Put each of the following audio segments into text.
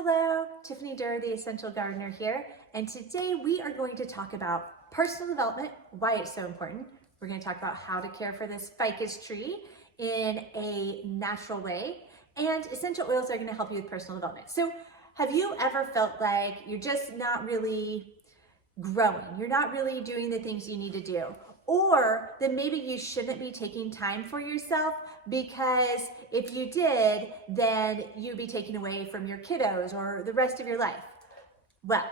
Hello, Tiffany Durr, the Essential Gardener here, and today we are going to talk about personal development, why it's so important. We're going to talk about how to care for this ficus tree in a natural way, and essential oils are going to help you with personal development. So have you ever felt like you're just not really growing? You're not really doing the things you need to do. Or that maybe you shouldn't be taking time for yourself because if you did, then you'd be taken away from your kiddos or the rest of your life. Well,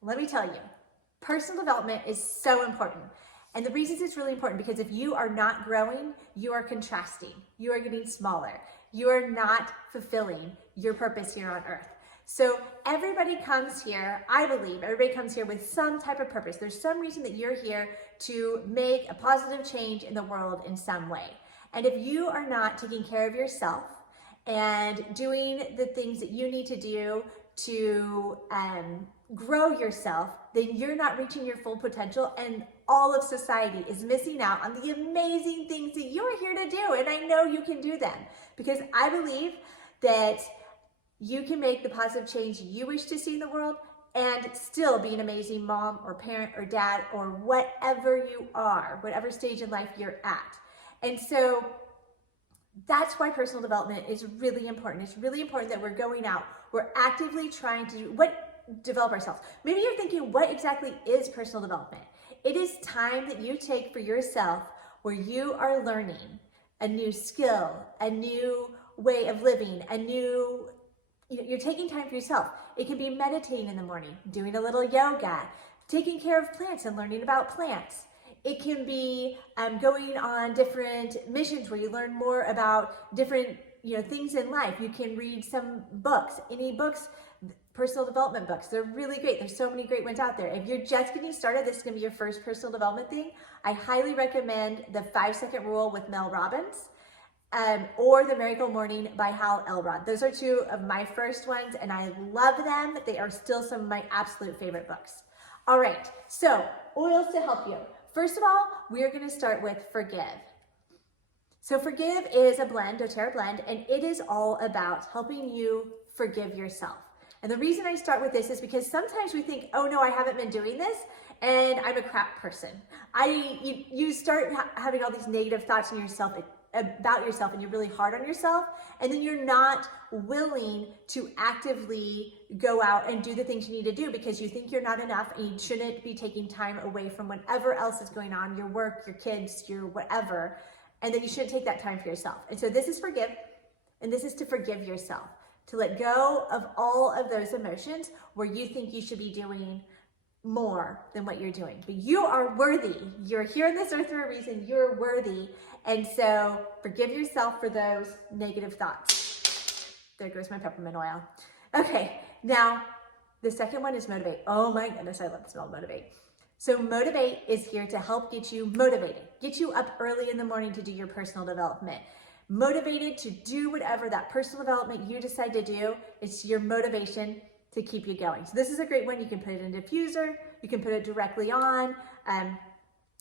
let me tell you, personal development is so important. And the reasons it's really important because if you are not growing, you are contrasting. You are getting smaller. You are not fulfilling your purpose here on earth. So everybody comes here, I believe, everybody comes here with some type of purpose. There's some reason that you're here to make a positive change in the world in some way. And if you are not taking care of yourself and doing the things that you need to do to grow yourself, then you're not reaching your full potential, and all of society is missing out on the amazing things that you're here to do. And I know you can do them because I believe that you can make the positive change you wish to see in the world and still be an amazing mom or parent or dad or whatever you are, whatever stage in life you're at. And so that's why personal development is really important. It's really important that we're going out, we're actively trying to develop ourselves. Maybe you're thinking, what exactly is personal development? It is time that you take for yourself where you are learning a new skill, a new way of living, you're taking time for yourself. It can be meditating in the morning, doing a little yoga, taking care of plants and learning about plants. It can be going on different missions where you learn more about different things in life. You can read some books, any books, personal development books. They're really great. There's so many great ones out there. If you're just getting started, this is going to be your first personal development thing. I highly recommend the 5-Second Rule with Mel Robbins. Or The Miracle Morning by Hal Elrod. Those are two of my first ones and I love them. They are still some of my absolute favorite books. All right, so oils to help you. First of all, we're going to start with Forgive. So Forgive is a blend, doTERRA blend, and it is all about helping you forgive yourself. And the reason I start with this is because sometimes we think, oh no, I haven't been doing this and I'm a crap person. You start having all these negative thoughts in yourself about yourself and you're really hard on yourself, and then you're not willing to actively go out and do the things you need to do because you think you're not enough and you shouldn't be taking time away from whatever else is going on, your work, your kids, your whatever, and then you shouldn't take that time for yourself. And so this is Forgive, and this is to forgive yourself, to let go of all of those emotions where you think you should be doing more than what you're doing. But you are worthy. You're here on this earth for a reason. You're worthy. And so forgive yourself for those negative thoughts. There goes my peppermint oil. Okay, now the second one is Motivate. Oh my goodness, I love the smell of Motivate. So Motivate is here to help get you motivated, get you up early in the morning to do your personal development. Motivated to do whatever that personal development you decide to do. It's your motivation to keep you going. So this is a great one. You can put it in a diffuser. You can put it directly on.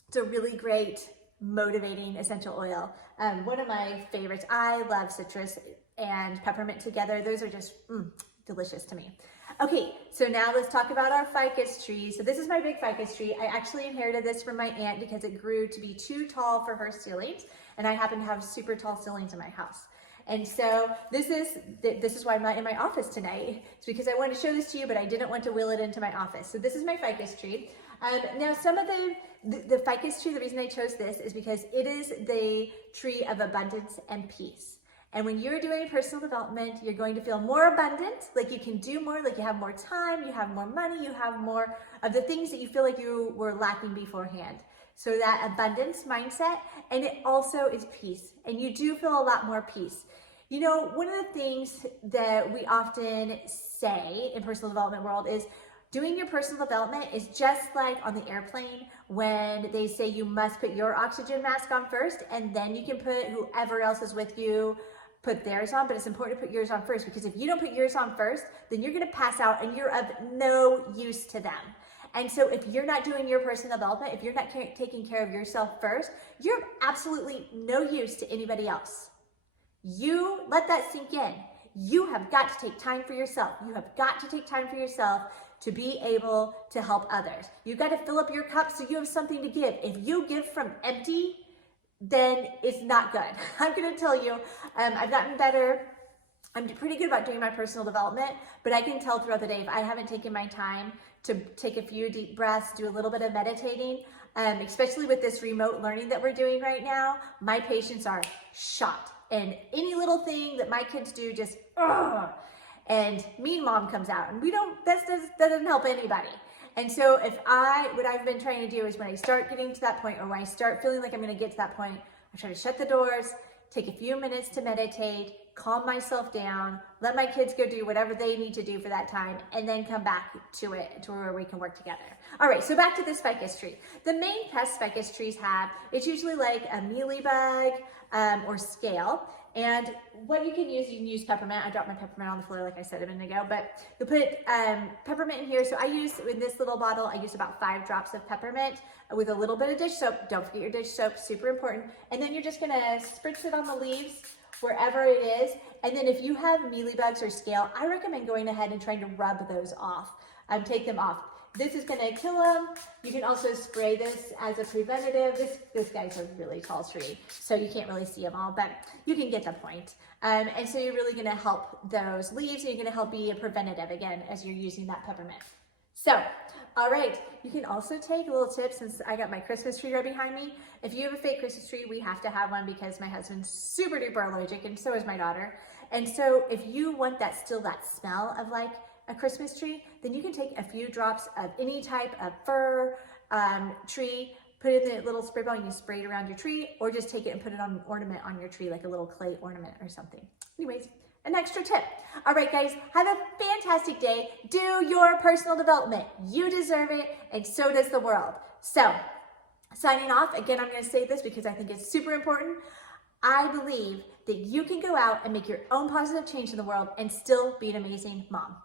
It's a really great motivating essential oil. One of my favorites. I love citrus and peppermint together. Those are just delicious to me. Okay, so now let's talk about our ficus tree. So this is my big ficus tree. I actually inherited this from my aunt because it grew to be too tall for her ceilings, and I happen to have super tall ceilings in my house. And so this is why I'm not in my office tonight. It's because I wanted to show this to you, but I didn't want to wheel it into my office. So this is my ficus tree. Now some of the ficus tree, the reason I chose this is because it is the tree of abundance and peace. And when you're doing personal development, you're going to feel more abundant, like you can do more, like you have more time, you have more money, you have more of the things that you feel like you were lacking beforehand. So that abundance mindset, and it also is peace. And you do feel a lot more peace. You know, one of the things that we often say in personal development world is doing your personal development is just like on the airplane when they say you must put your oxygen mask on first and then you can put whoever else is with you, put theirs on, but it's important to put yours on first because if you don't put yours on first, then you're gonna pass out and you're of no use to them. And so if you're not doing your personal development, if you're not taking care of yourself first, you're absolutely no use to anybody else. You let that sink in. you have got to take time for yourself. You have got to take time for yourself to be able to help others. You've got to fill up your cup so you have something to give. If you give from empty, then it's not good. I'm going to tell you, I've gotten better. I'm pretty good about doing my personal development, but I can tell throughout the day if I haven't taken my time to take a few deep breaths, do a little bit of meditating, especially with this remote learning that we're doing right now, my patients are shot. And any little thing that my kids do just, and mean mom comes out, and that doesn't help anybody. And so what I've been trying to do is when I start getting to that point, or when I start feeling like I'm going to get to that point, I try to shut the doors, take a few minutes to meditate, calm myself down, let my kids go do whatever they need to do for that time, and then come back to it to where we can work together. All right, so back to this ficus tree. The main pests ficus trees have, it's usually like a mealybug or scale. And what you can use peppermint. I dropped my peppermint on the floor like I said a minute ago, but you put peppermint in here. So I use, in this little bottle, I use about 5 drops of peppermint with a little bit of dish soap. Don't forget your dish soap, super important. And then you're just gonna spritz it on the leaves wherever it is. And then if you have mealybugs or scale, I recommend going ahead and trying to rub those off, take them off. This is gonna kill them. You can also spray this as a preventative. This guy's a really tall tree, so you can't really see them all, but you can get the point. And so you're really gonna help those leaves, and you're gonna help be a preventative again as you're using that peppermint. So, all right, you can also take a little tip, since I got my Christmas tree right behind me. If you have a fake Christmas tree, we have to have one because my husband's super duper allergic, and so is my daughter. And so if you want that smell of like a Christmas tree, then you can take a few drops of any type of fir tree, put it in the little spray bottle, and you spray it around your tree, or just take it and put it on an ornament on your tree, like a little clay ornament or something. Anyways, an extra tip. All right, guys, have a fantastic day. Do your personal development. You deserve it, and so does the world. So, signing off, again, I'm gonna say this because I think it's super important. I believe that you can go out and make your own positive change in the world and still be an amazing mom.